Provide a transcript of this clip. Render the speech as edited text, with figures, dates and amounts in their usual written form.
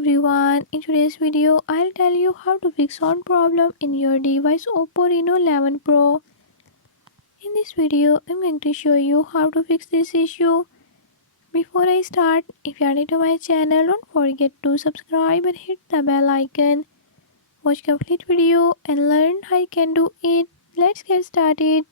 everyone, in today's video I'll tell you how to fix sound problem in your device Oppo Reno 11 Pro. In this video I'm going to show you how to fix this issue. Before I start, if you are new to my channel, don't forget to subscribe and hit the bell icon. Watch complete video and learn how you can do it. Let's get started.